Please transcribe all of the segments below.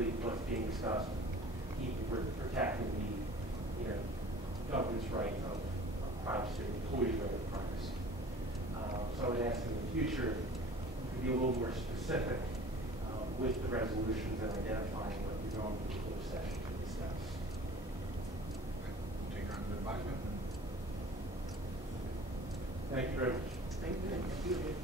exactly what's being discussed, even for protecting the, government's right of privacy, employees' right of privacy. So I would ask in the future, you could be a little more specific with the resolutions and identifying what you're going to the closed session to discuss. We'll take her under advisement. Thank you very much. Thank you.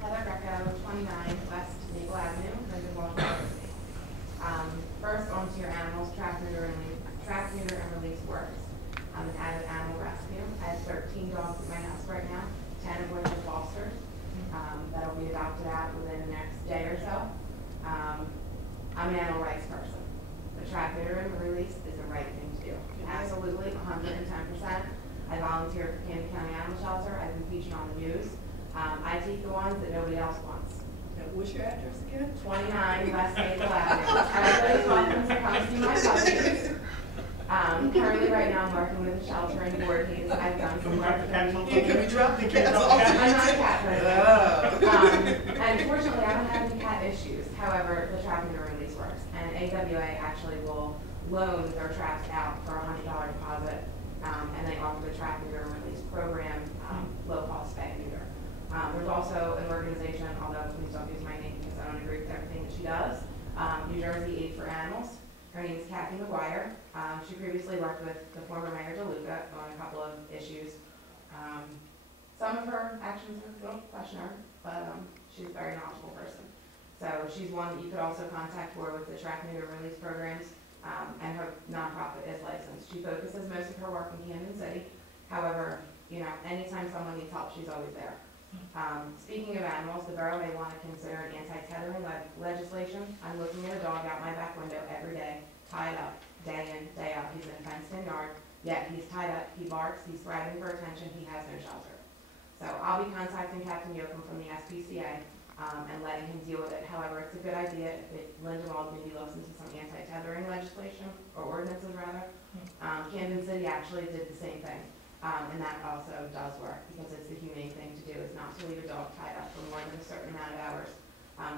Heather Greco, 29 West Maple Avenue, Lindenwold. First, onto your animals, trap, neuter, and release works. I'm an avid animal rescue. I have 13 dogs at my house right now, 10 of which are fosters. That'll be adopted out within the next day or so. I'm an animal rights person. The trap, neuter, and release is the right thing to do. Absolutely, 110%. I volunteer for Camden County Animal Shelter. I've been featured on the news. I take the ones that nobody else wants. What's your address again? 29 West Maple Avenue. Everybody's welcome to come see my puppies. Currently, right now, I'm working with a shelter in board meetings. I've done some work. Can we drop the cats off? I'm not a cat person. Oh. And fortunately, I don't have any cat issues. However, the trap and release works. And AWA actually will loan their traps out for a $100 deposit. And they offer the trap and release program, low-cost spay and neuter. There's also an organization, although please don't use my name because I don't agree with everything that she does, New Jersey Aid for Animals. Her name is Kathy McGuire. She previously worked with the former Mayor DeLuca on a couple of issues. Some of her actions are a little questionable, but she's a very knowledgeable person. So she's one that you could also contact for with the trap, neuter, release programs, and her nonprofit is licensed. She focuses most of her work in Camden City. However, anytime someone needs help, she's always there. Speaking of animals, the borough may want to consider an anti-tethering legislation. I'm looking at a dog out my back window every day, tied up, day in, day out. He's in a fenced-in yard, yet he's tied up, he barks, he's thriving for attention, he has no shelter. So I'll be contacting Captain Yoakum from the SPCA and letting him deal with it. However, it's a good idea if Lindenwold maybe looks into some anti-tethering legislation, or ordinances rather. Camden City actually did the same thing. And that also does work because it's the humane thing to do is not to leave a dog tied up for more than a certain amount of hours.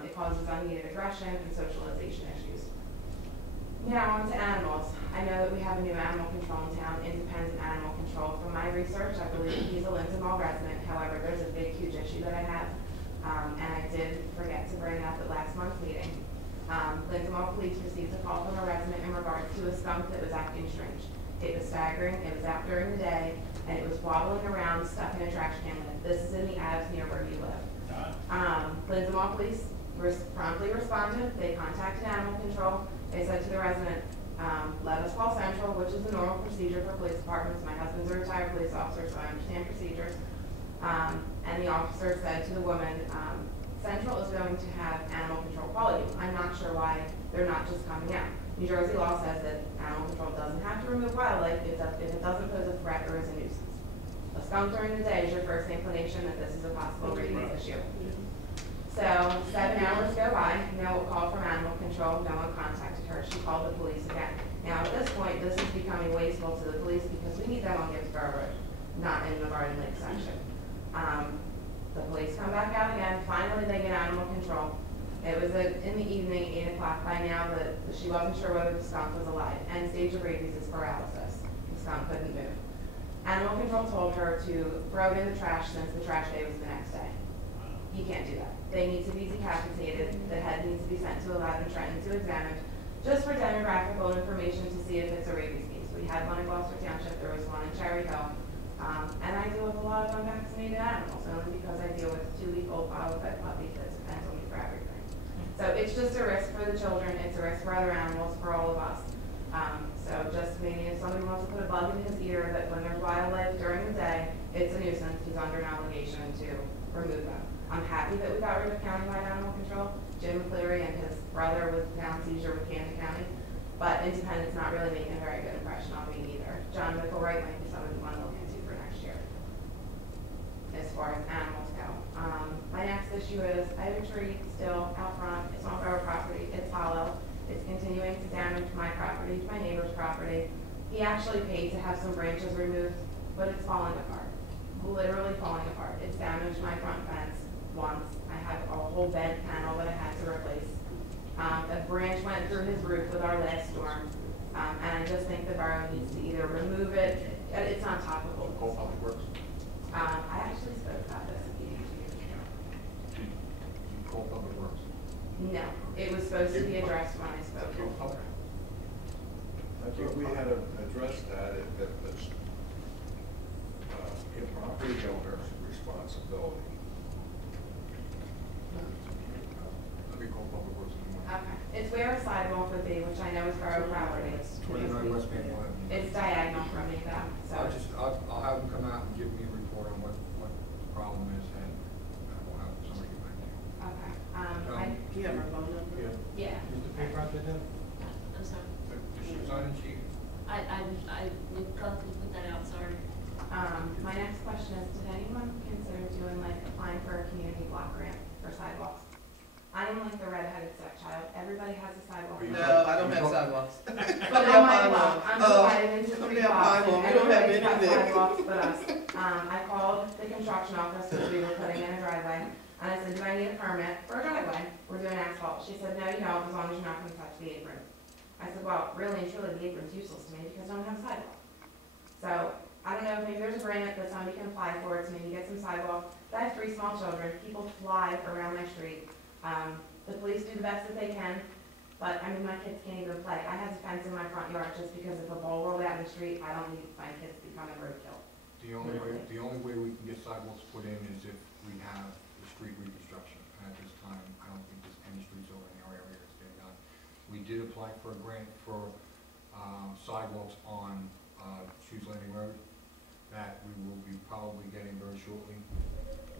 It causes unneeded aggression and socialization issues. Now on to animals. I know that we have a new animal control in town, independent animal control. From my research, I believe he's a Lindenwold resident. However, there's a big, huge issue that I have, and I did forget to bring it up at last month's meeting. Lindenwold police received a call from a resident in regards to a skunk that was acting strange. It was staggering, it was out during the day, and it was wobbling around, stuck in a trash can lid. This is in the Abs near where you live. Lindenwold police promptly responded. They contacted animal control. They said to the resident, let us call Central, which is the normal procedure for police departments. My husband's a retired police officer, so I understand procedures. And the officer said to the woman, Central is going to have animal control call you. I'm not sure why they're not just coming out. New Jersey law says that animal control doesn't have to remove wildlife if it doesn't pose a threat or is a nuisance. A skunk during the day is your first inclination that this is a possible rabies issue. So 7 hours go by, no call from animal control, no one contacted her. She called the police again. Now at this point, this is becoming wasteful to the police because we need them on Gibbsboro Road, not in the Garden Lake section. The police come back out again. Finally, they get animal control. It was in the evening, 8 o'clock. By now, she wasn't sure whether the skunk was alive. End stage of rabies is paralysis. The skunk couldn't move. Animal control told her to throw it in the trash since the trash day was the next day. You can't do that. They need to be decapitated. The head needs to be sent to a lab in Trenton to examine, just for demographical information to see if it's a rabies case. We had one in Gloucester Township. There was one in Cherry Hill. And I deal with a lot of unvaccinated animals, only because I deal with 2-week-old bottle-fed puppies that depends on me for everything. So it's just a risk for the children, it's a risk for other animals, for all of us. So just maybe if somebody wants to put a bug in his ear that when there's wildlife during the day, it's a nuisance, he's under an obligation to remove them. I'm happy that we got rid of countywide animal control. Jim Cleary and his brother was down seizure with Camden County, but Independent's not really making a very good impression on me either. John McElroy might be somebody you want to look into for next year, as far as animals go. My next issue is I have a tree still out front. It's on borough property. It's hollow. It's continuing to damage my property, my neighbor's property. He actually paid to have some branches removed, but it's falling apart, literally falling apart. It's damaged my front fence once. I have a whole bed panel that I had to replace. A branch went through his roof with our last storm, and I just think the borough needs to either remove it. It's not topical. Call Public Works. I actually spoke about this a few years ago. Did you call Public Works? No, it was supposed to be addressed when I spoke. Okay. I think we had to address that, if it's a property owner's responsibility. Let me call Public Works in the morning. Okay, it's where a sidewalk would be, which I know is borough property. 29 West Main Avenue. It's diagonal from me though, so. I'll have them come out and give me a report on what the problem is, and we'll have somebody get back to you. Okay, Do you have her phone number? yeah. Is the paper out there then? I'm sorry. Does she sign it, she? I would probably put that out, sorry. My next question is, did anyone consider doing like applying for a community block grant for sidewalks? I am like the redheaded stepchild. Everybody has a sidewalk. No, I don't have sidewalks. But on my block, I'm divided into Oh, 3 we have blocks, sidewalk. and We don't have everybody's got anything. sidewalks but us. I called the construction office because we were putting in a driveway, and I said, do I need a permit for a driveway? We're doing asphalt. She said, no, you don't, as long as you're not gonna touch the apron. I said, well, really and truly, the apron's useless to me because I don't have a sidewalk. So, I don't know if maybe there's a grant that somebody can apply for to maybe get some sidewalk. I have 3 small children. People fly around my street. The police do the best that they can, but I mean, my kids can't even play. I have a fence in my front yard just because if a ball rolled out in the street, I don't need my kids becoming roadkill. The only way we can get sidewalks put in is if we have the street reconstruction. And at this time, I don't think there's any streets over in our area that's getting done. We did apply for a grant for sidewalks on Shoes Landing Road that we will be probably getting very shortly,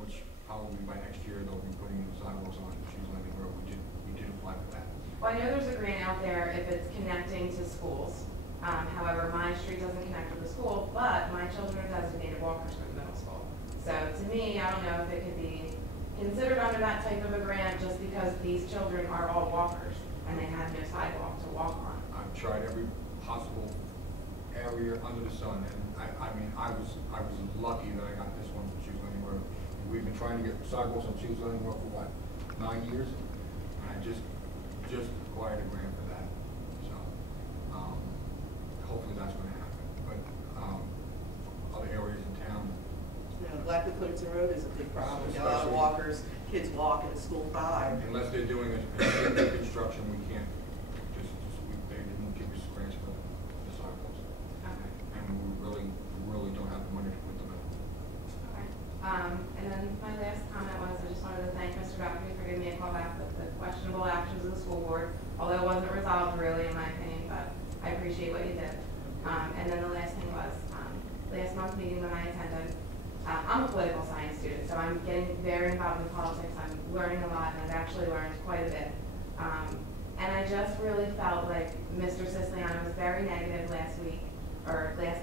which probably by next year they'll be putting in sidewalks on Shoes Landing Road. We did apply for that. Well, I know there's a grant out there if it's connecting to schools. However, my street doesn't connect to the school, but my children are designated walkers for the middle school. So to me, I don't know if it could be considered under that type of a grant just because these children are all walkers and they have no sidewalk to walk on. I've tried every possible area under the sun, and I mean, I was lucky that I got this one for Shoes Landing Road. We've been trying to get sidewalks on Shoes Landing Road for what, 9 years? And I just acquired a grant for that. So, hopefully that's gonna happen. But, other areas in town, Blackwood Livingston Road is a big problem. A lot of walkers, kids walk into school 5. unless they're doing a construction, we can't, they didn't give us grants for the sidewalks. Okay. And we really don't have the money to put them in. Okay. And then my last comment was, I just wanted to thank Mr. Dockery for giving me a call back with the questionable actions of the school board, although it wasn't resolved really in my opinion, but I appreciate what you did. And then the last thing was, last month's meeting when I attended, I'm a political science student, so I'm getting very involved in politics. I'm learning a lot, and I've actually learned quite a bit. And I just really felt like Mr. Siciliano was very negative last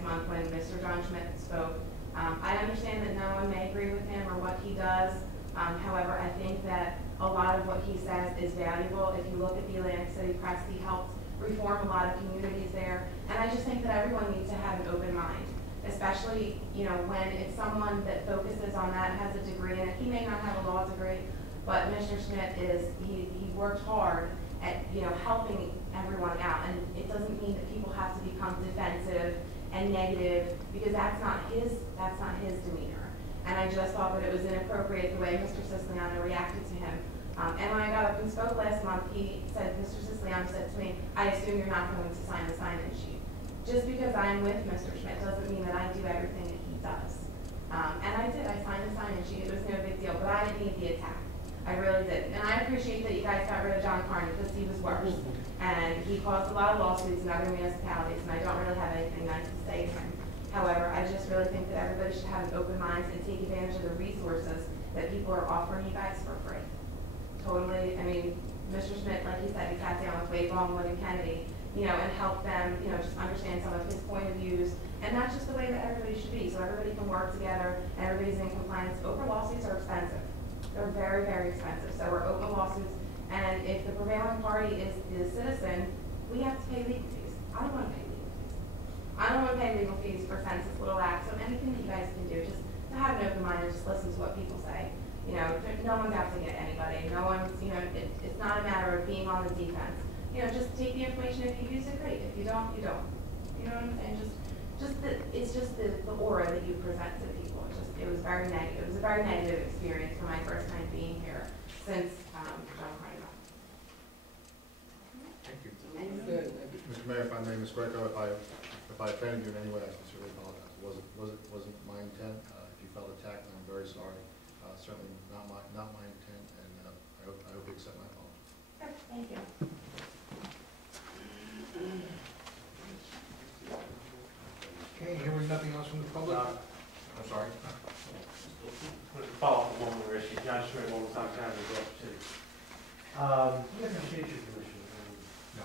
month when Mr. John Schmidt spoke. I understand that no one may agree with him or what he does. However, I think that a lot of what he says is valuable. If you look at the Atlantic City Press, he helped reform a lot of communities there. And I just think that everyone needs to have an open mind, especially, when it's someone that focuses on that, has a degree in it. He may not have a law degree, but Mr. Schmidt he worked hard at, helping everyone out. And it doesn't mean that people have to become defensive and negative, because that's not his demeanor. And I just thought that it was inappropriate the way Mr. Siciliano reacted to him. And when I got up and spoke last month, Mr. Siciliano said to me, I assume you're not going to sign the sign-in sheet. Just because I'm with Mr. Schmidt doesn't mean that I do everything that he does. And I did. I signed the sign-in sheet. It was no big deal, but I didn't need the attack. I really didn't. And I appreciate that you guys got rid of John Carney because he was worse. And he caused a lot of lawsuits in other municipalities, and I don't really have anything nice to say to him. However, I just really think that everybody should have an open mind and take advantage of the resources that people are offering you guys for free. Totally. I mean, Mr. Schmidt, like he said, he sat down with Wade Longwood and Kennedy, and helped them, just understand some of his point of views. And that's just the way that everybody should be, so everybody can work together and everybody's in compliance. Open lawsuits are expensive. They're very, very expensive. So we're open lawsuits And if the prevailing party is the citizen, we have to pay legal fees. I don't want to pay legal fees. I don't want to pay legal fees for census little acts. So anything that you guys can do, just to have an open mind and just listen to what people say. You know, no one's out to get anybody. No one's, you know, it's not a matter of being on the defense. You know, just take the information. If you use it, great. If you don't, you don't. You know what I'm saying? It's just the aura that you present to people. It was very negative. It was a very negative experience for my first time being here since John Carney left. Thank you. Good. Mr. Mayor, if I may, Ms. Greco, if I offended you in any way, I sincerely apologize. It wasn't my intent. If you felt attacked, I'm very sorry. Certainly not my intent, and I hope you accept my apology. Sure, thank you. Okay, hearing nothing else from the public? I'm sorry. Follow up on one more issue. John Stewart, one more time, County of Gulf City. You guys have a shade tree commission? No.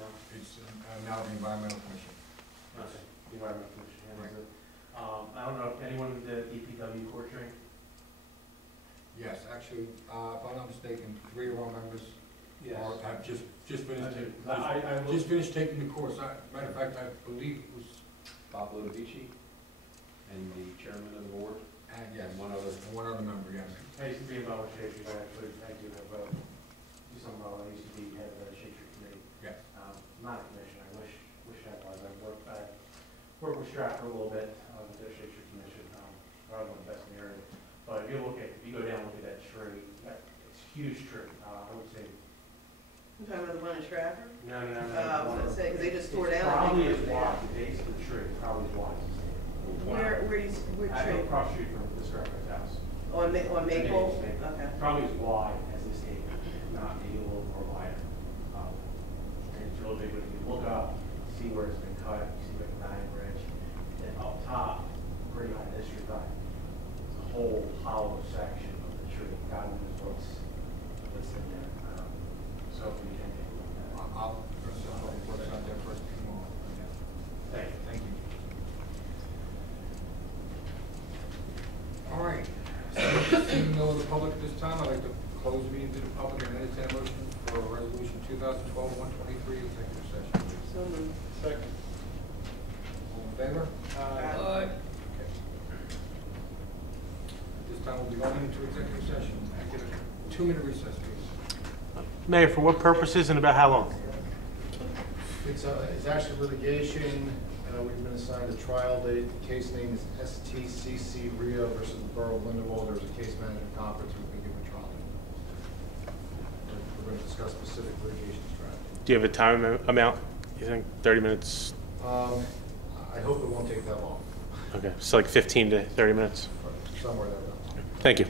No? It's now the Environmental Commission. Okay, the Environmental Commission handles Right. it. I don't know if anyone did DPW court training? Yes, actually, if I'm not mistaken, 3 of our members have just finished, just finished taking the course. Matter of fact, I believe it was, Bob Ludovici and the chairman of the board. yes, And one other. one other member, yes. I used to be involved with Shade Tree, but actually, I do have, do some, I used to be head of the Shade Tree Committee. Yes. Not a commission, I wish I was. I worked with Stratford a little bit, with their Shade Tree Commission, probably one of the best in the area. But if you go down and look at that tree, it's a huge tree, I would say. You talking about the one in Stratford? No. I was gonna say, because they just tore It's down. probably as wide, the base of the tree, probably as wide as the stadium. Where I tree? live across the street from the Stratford's house. On Maple? Maple. Okay. Probably as wide as the stadium, not maybe a little more wider. And it's really big, but if you look up, see where it's been cut, you see like a dying bridge. And up top, pretty high history time, it's a whole hollow section of the tree. God knows what's in there. So if we can take a look at that. I'll press out there first thing tomorrow. Thank you. Thank you. All right. Seeing no other public at this time, I'd like to close the meeting to the public and entertain a motion for resolution 2012-123 executive session. So moved. Second. All in favor? Aye. Okay. At this time, we'll be going into executive session. I get a 2-minute recess, please. Mayor, for what purposes and about how long? It's actually litigation. We've been assigned a trial date. The case name is STCC Rio versus the Borough of Lindenwold. There's a case management conference. We've been given a trial date. We're going to discuss specific litigation strategy. Do you have a time amount? You think 30 minutes? I hope it won't take that long. Okay, so like 15 to 30 minutes. Somewhere there. Thank you.